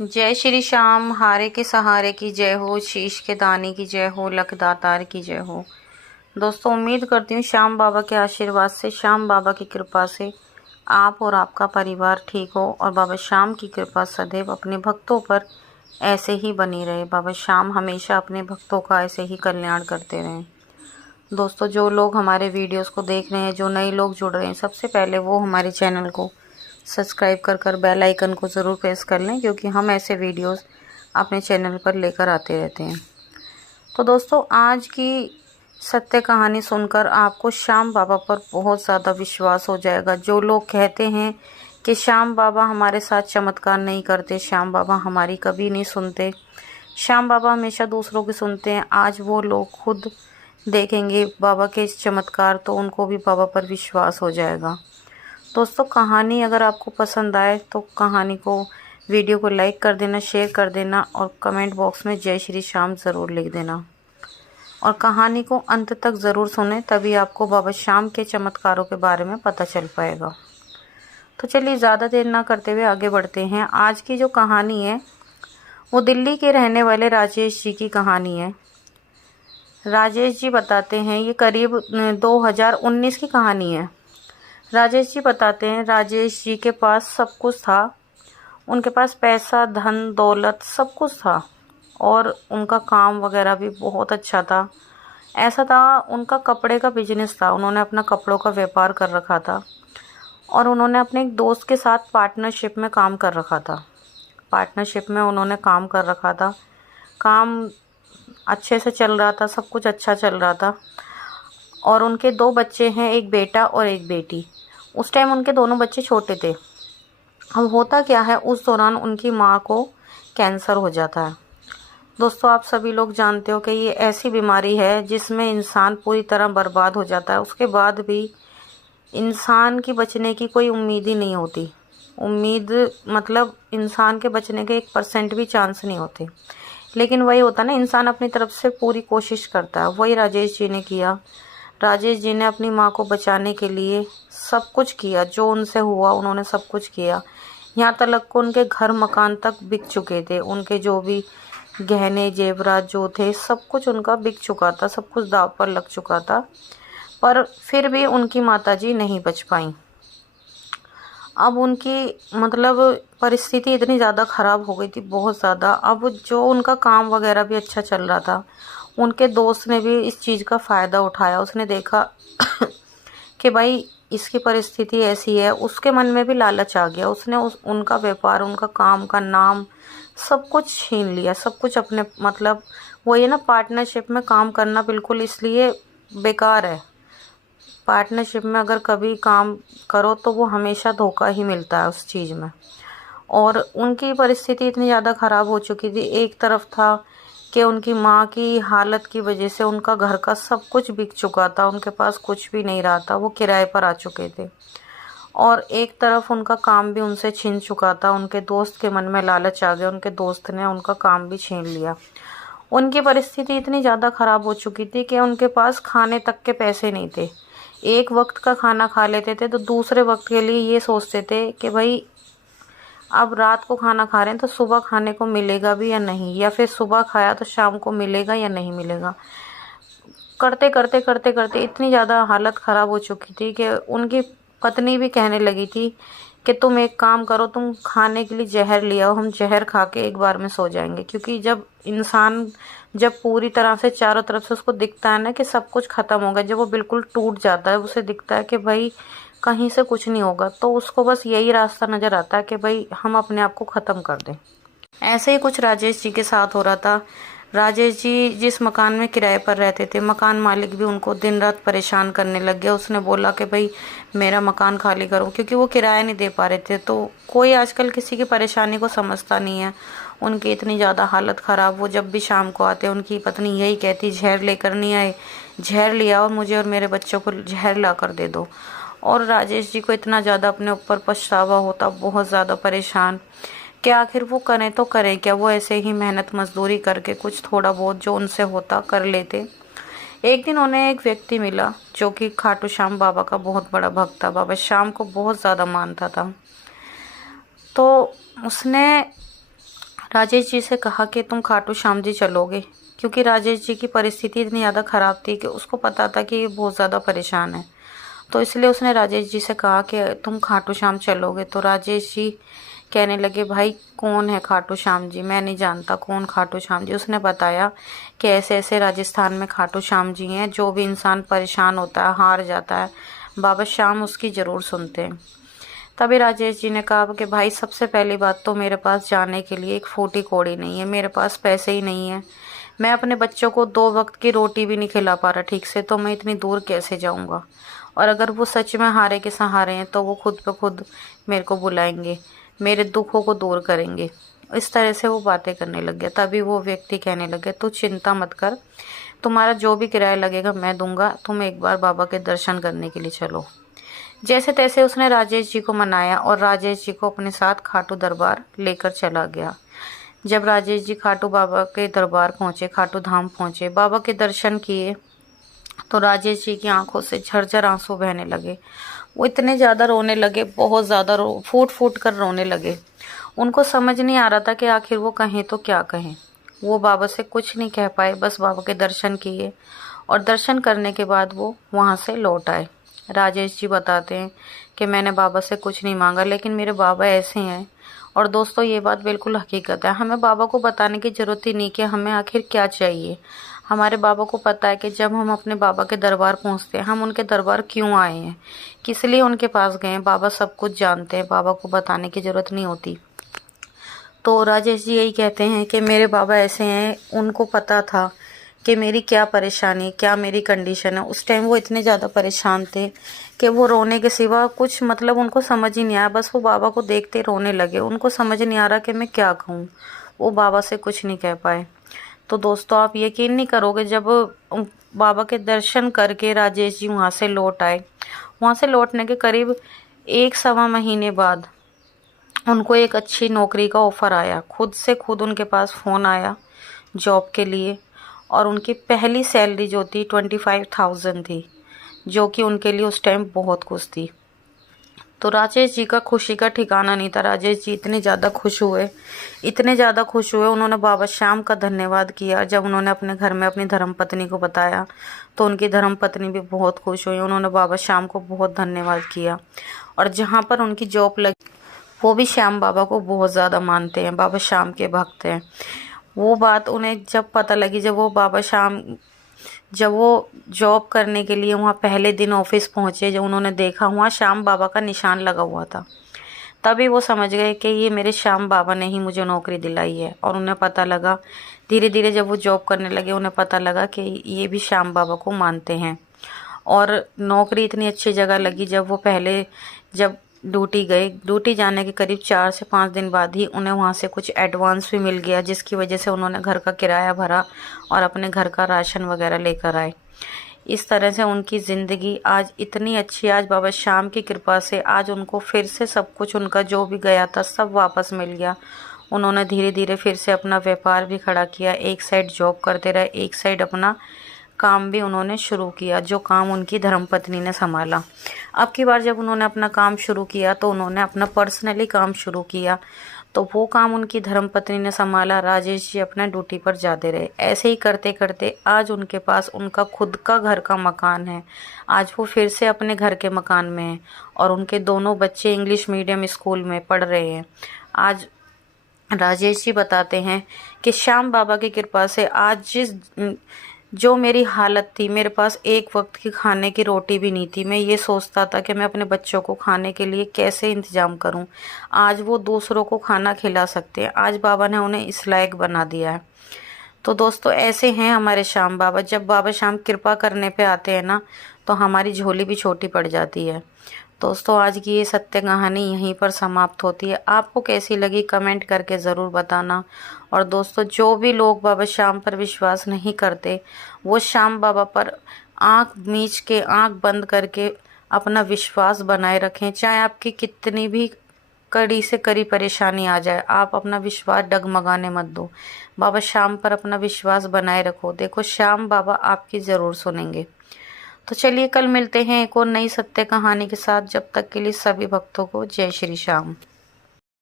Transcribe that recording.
जय श्री श्याम, हारे के सहारे की जय हो, शीश के दाने की जय हो, लख दातार की जय हो। दोस्तों, उम्मीद करती हूँ श्याम बाबा के आशीर्वाद से, श्याम बाबा की कृपा से आप और आपका परिवार ठीक हो और बाबा श्याम की कृपा सदैव अपने भक्तों पर ऐसे ही बनी रहे। बाबा श्याम हमेशा अपने भक्तों का ऐसे ही कल्याण करते रहें। दोस्तों, जो लोग हमारे वीडियोस को देख रहे हैं, जो नए लोग जुड़ रहे हैं, सबसे पहले वो हमारे चैनल को सब्सक्राइब कर बेल आइकन को ज़रूर प्रेस कर लें, क्योंकि हम ऐसे वीडियोस अपने चैनल पर लेकर आते रहते हैं। तो दोस्तों, आज की सत्य कहानी सुनकर आपको श्याम बाबा पर बहुत ज़्यादा विश्वास हो जाएगा। जो लोग कहते हैं कि श्याम बाबा हमारे साथ चमत्कार नहीं करते, श्याम बाबा हमारी कभी नहीं सुनते, श्याम बाबा हमेशा दूसरों की सुनते हैं, आज वो लोग खुद देखेंगे बाबा के चमत्कार, तो उनको भी बाबा पर विश्वास हो जाएगा। दोस्तों, कहानी अगर आपको पसंद आए तो कहानी को, वीडियो को लाइक कर देना, शेयर कर देना और कमेंट बॉक्स में जय श्री श्याम ज़रूर लिख देना। और कहानी को अंत तक ज़रूर सुने, तभी आपको बाबा श्याम के चमत्कारों के बारे में पता चल पाएगा। तो चलिए, ज़्यादा देर ना करते हुए आगे बढ़ते हैं। आज की जो कहानी है वो दिल्ली के रहने वाले राजेश जी की कहानी है। राजेश जी बताते हैं, ये करीब 2019 की कहानी है। राजेश जी बताते हैं, राजेश जी के पास सब कुछ था। उनके पास पैसा, धन दौलत सब कुछ था और उनका काम वगैरह भी बहुत अच्छा था। ऐसा था, उनका कपड़े का बिजनेस था, उन्होंने अपना कपड़ों का व्यापार कर रखा था और उन्होंने अपने एक दोस्त के साथ पार्टनरशिप में काम कर रखा था। पार्टनरशिप में उन्होंने काम कर रखा था, काम अच्छे से चल रहा था, सब कुछ अच्छा चल रहा था। और उनके 2 बच्चे हैं, एक बेटा और एक बेटी। उस टाइम उनके दोनों बच्चे छोटे थे। अब होता क्या है, उस दौरान उनकी माँ को कैंसर हो जाता है। दोस्तों, आप सभी लोग जानते हो कि ये ऐसी बीमारी है जिसमें इंसान पूरी तरह बर्बाद हो जाता है। उसके बाद भी इंसान की बचने की कोई उम्मीद ही नहीं होती। उम्मीद मतलब इंसान के बचने के 1% भी चांस नहीं होते। लेकिन वही होता ना, इंसान अपनी तरफ से पूरी कोशिश करता है। वही राजेश जी ने किया। राजेश जी ने अपनी माँ को बचाने के लिए सब कुछ किया, जो उनसे हुआ उन्होंने सब कुछ किया। यहाँ तक को उनके घर मकान तक बिक चुके थे। उनके जो भी गहने जेवरात जो थे, सब कुछ उनका बिक चुका था, सब कुछ दाव पर लग चुका था। पर फिर भी उनकी माताजी नहीं बच पाई। अब उनकी मतलब परिस्थिति इतनी ज़्यादा ख़राब हो गई थी, बहुत ज़्यादा। अब जो उनका काम वगैरह भी अच्छा चल रहा था, उनके दोस्त ने भी इस चीज़ का फ़ायदा उठाया। उसने देखा कि भाई इसकी परिस्थिति ऐसी है, उसके मन में भी लालच आ गया। उसने उनका व्यापार, उनका काम का नाम सब कुछ छीन लिया, सब कुछ अपने मतलब वो ये ना, पार्टनरशिप में काम करना बिल्कुल इसलिए बेकार है। पार्टनरशिप में अगर कभी काम करो तो वो हमेशा धोखा ही मिलता है उस चीज़ में। और उनकी परिस्थिति इतनी ज़्यादा ख़राब हो चुकी थी। एक तरफ था कि उनकी माँ की हालत की वजह से उनका घर का सब कुछ बिक चुका था, उनके पास कुछ भी नहीं रहा था, वो किराए पर आ चुके थे। और एक तरफ उनका काम भी उनसे छीन चुका था। उनके दोस्त के मन में लालच आ गया, उनके दोस्त ने उनका काम भी छीन लिया। उनकी परिस्थिति इतनी ज़्यादा ख़राब हो चुकी थी कि उनके पास खाने तक के पैसे नहीं थे। एक वक्त का खाना खा लेते थे तो दूसरे वक्त के लिए ये सोचते थे कि भाई अब रात को खाना खा रहे हैं तो सुबह खाने को मिलेगा भी या नहीं, या फिर सुबह खाया तो शाम को मिलेगा या नहीं मिलेगा। करते करते करते करते इतनी ज़्यादा हालत ख़राब हो चुकी थी कि उनकी पत्नी भी कहने लगी थी कि तुम एक काम करो, तुम खाने के लिए जहर ले आओ, हम जहर खा के एक बार में सो जाएंगे। क्योंकि जब इंसान जब पूरी तरह से चारों तरफ से उसको दिखता है ना कि सब कुछ ख़त्म हो गया, जब वो बिल्कुल टूट जाता है, उसे दिखता है कि भाई कहीं से कुछ नहीं होगा, तो उसको बस यही रास्ता नज़र आता है कि भाई हम अपने आप को ख़त्म कर दें। ऐसे ही कुछ राजेश जी के साथ हो रहा था। राजेश जी जिस मकान में किराए पर रहते थे, मकान मालिक भी उनको दिन रात परेशान करने लग गया। उसने बोला कि भाई मेरा मकान खाली करो, क्योंकि वो किराया नहीं दे पा रहे थे। तो कोई आजकल किसी की परेशानी को समझता नहीं है। उनकी इतनी ज़्यादा हालत ख़राब, वो जब भी शाम को आते उनकी पत्नी यही कहती, जहर लेकर नहीं आए, जहर लिया और मुझे और मेरे बच्चों को जहर ला कर दे दो। और राजेश जी को इतना ज़्यादा अपने ऊपर पछतावा होता, बहुत ज़्यादा परेशान कि आखिर वो करें तो करें क्या। वो ऐसे ही मेहनत मजदूरी करके कुछ थोड़ा बहुत जो उनसे होता कर लेते। एक दिन उन्हें एक व्यक्ति मिला जो कि खाटू श्याम बाबा का बहुत बड़ा भक्त था, बाबा श्याम को बहुत ज़्यादा मानता था। तो उसने राजेश जी से कहा कि तुम खाटू श्याम जी चलोगे, क्योंकि राजेश जी की परिस्थिति इतनी ज़्यादा ख़राब थी कि उसको पता था कि ये बहुत ज़्यादा परेशान है। तो इसलिए उसने राजेश जी से कहा कि तुम खाटू श्याम चलोगे। तो राजेश जी कहने लगे, भाई कौन है खाटू श्याम जी, मैं नहीं जानता कौन खाटू श्याम जी। उसने बताया कि ऐसे ऐसे राजस्थान में खाटू श्याम जी हैं, जो भी इंसान परेशान होता है, हार जाता है, बाबा श्याम उसकी ज़रूर सुनते हैं। तभी राजेश जी ने कहा कि भाई सबसे पहली बात तो मेरे पास जाने के लिए एक फूटी कौड़ी नहीं है, मेरे पास पैसे ही नहीं है, मैं अपने बच्चों को 2 वक्त की रोटी भी नहीं खिला पा रहा ठीक से, तो मैं इतनी दूर कैसे जाऊंगा। और अगर वो सच में हारे के सहारे हैं तो वो खुद पे खुद मेरे को बुलाएंगे, मेरे दुखों को दूर करेंगे। इस तरह से वो बातें करने लग गया। तभी वो व्यक्ति कहने लगे, तू चिंता मत कर, तुम्हारा जो भी किराया लगेगा मैं दूंगा, तुम एक बार बाबा के दर्शन करने के लिए चलो। जैसे तैसे उसने राजेश जी को मनाया और राजेश जी को अपने साथ खाटू दरबार लेकर चला गया। जब राजेश जी खाटू बाबा के दरबार पहुंचे, खाटू धाम पहुंचे, बाबा के दर्शन किए, तो राजेश जी की आंखों से झरझर आंसू बहने लगे। वो इतने ज़्यादा रोने लगे, बहुत ज़्यादा फूट फूट कर रोने लगे। उनको समझ नहीं आ रहा था कि आखिर वो कहें तो क्या कहें। वो बाबा से कुछ नहीं कह पाए, बस बाबा के दर्शन किए और दर्शन करने के बाद वो वहाँ से लौट आए। राजेश जी बताते हैं कि मैंने बाबा से कुछ नहीं मांगा, लेकिन मेरे बाबा ऐसे हैं। और दोस्तों ये बात बिल्कुल हकीकत है। हमें बाबा को बताने की ज़रूरत ही नहीं कि हमें आखिर क्या चाहिए। हमारे बाबा को पता है कि जब हम अपने बाबा के दरबार पहुंचते हैं, हम उनके दरबार क्यों आए हैं, किस लिए उनके पास गए हैं, बाबा सब कुछ जानते हैं, बाबा को बताने की ज़रूरत नहीं होती। तो राजेश जी यही कहते हैं कि मेरे बाबा ऐसे हैं, उनको पता था कि मेरी क्या परेशानी, क्या मेरी कंडीशन है। उस टाइम वो इतने ज़्यादा परेशान थे कि वो रोने के सिवा कुछ मतलब उनको समझ ही नहीं आया। बस वो बाबा को देखते रोने लगे, उनको समझ नहीं आ रहा कि मैं क्या कहूँ। वो बाबा से कुछ नहीं कह पाए। तो दोस्तों आप यकीन नहीं करोगे, जब बाबा के दर्शन करके राजेश जी वहाँ से लौट आए, वहाँ से लौटने के करीब 1-1.25 महीने बाद उनको एक अच्छी नौकरी का ऑफ़र आया। खुद से खुद उनके पास फ़ोन आया जॉब के लिए, और उनकी पहली सैलरी जो थी 25,000 थी, जो कि उनके लिए उस टाइम बहुत कुछ थी। तो राजेश जी का खुशी का ठिकाना नहीं था। राजेश जी इतने ज़्यादा खुश हुए, इतने ज़्यादा खुश हुए, उन्होंने बाबा श्याम का धन्यवाद किया। जब उन्होंने अपने घर में अपनी धर्मपत्नी को बताया तो उनकी धर्मपत्नी भी बहुत खुश हुई, उन्होंने बाबा श्याम को बहुत धन्यवाद किया। और जहाँ पर उनकी जॉब लगी, वो भी श्याम बाबा को बहुत ज़्यादा मानते हैं, बाबा श्याम के भक्त हैं। वो बात उन्हें जब पता लगी, जब वो जॉब करने के लिए वहाँ पहले दिन ऑफिस पहुँचे, जब उन्होंने देखा वहाँ श्याम बाबा का निशान लगा हुआ था, तभी वो समझ गए कि ये मेरे श्याम बाबा ने ही मुझे नौकरी दिलाई है। और उन्हें पता लगा, धीरे धीरे जब वो जॉब करने लगे, उन्हें पता लगा कि ये भी श्याम बाबा को मानते हैं। और नौकरी इतनी अच्छी जगह लगी, जब ड्यूटी गए, ड्यूटी जाने के करीब 4 से 5 दिन बाद ही उन्हें वहाँ से कुछ एडवांस भी मिल गया, जिसकी वजह से उन्होंने घर का किराया भरा और अपने घर का राशन वगैरह लेकर आए। इस तरह से उनकी ज़िंदगी आज इतनी अच्छी, आज बाबा श्याम की कृपा से आज उनको फिर से सब कुछ, उनका जो भी गया था सब वापस मिल गया। उन्होंने धीरे धीरे फिर से अपना व्यापार भी खड़ा किया, एक साइड जॉब करते रहे, एक साइड अपना काम भी उन्होंने शुरू किया, जो काम उनकी धर्मपत्नी ने संभाला। अब की बार जब उन्होंने अपना काम शुरू किया तो उन्होंने अपना पर्सनली काम शुरू किया, तो वो काम उनकी धर्मपत्नी ने संभाला, राजेश जी अपना ड्यूटी पर जाते रहे। ऐसे ही करते करते आज उनके पास उनका खुद का घर का मकान है। आज वो फिर से अपने घर के मकान में हैं और उनके दोनों बच्चे इंग्लिश मीडियम स्कूल में पढ़ रहे हैं। आज राजेश जी बताते हैं कि श्याम बाबा की कृपा से आज जो मेरी हालत थी, मेरे पास एक वक्त की खाने की रोटी भी नहीं थी। मैं ये सोचता था कि मैं अपने बच्चों को खाने के लिए कैसे इंतज़ाम करूं। आज वो दूसरों को खाना खिला सकते हैं। आज बाबा ने उन्हें इस लायक बना दिया है। तो दोस्तों ऐसे हैं हमारे श्याम बाबा। जब बाबा श्याम कृपा करने पे आते हैं ना, तो हमारी झोली भी छोटी पड़ जाती है। दोस्तों आज की ये सत्य कहानी यहीं पर समाप्त होती है। आपको कैसी लगी कमेंट करके ज़रूर बताना। और दोस्तों जो भी लोग बाबा श्याम पर विश्वास नहीं करते, वो श्याम बाबा पर आंख मीच के, आंख बंद करके अपना विश्वास बनाए रखें। चाहे आपकी कितनी भी कड़ी से कड़ी परेशानी आ जाए, आप अपना विश्वास डगमगाने मत दो। बाबा श्याम पर अपना विश्वास बनाए रखो। देखो श्याम बाबा आपकी ज़रूर सुनेंगे। तो चलिए कल मिलते हैं एक और नई सत्य कहानी के साथ। जब तक के लिए सभी भक्तों को जय श्री श्याम।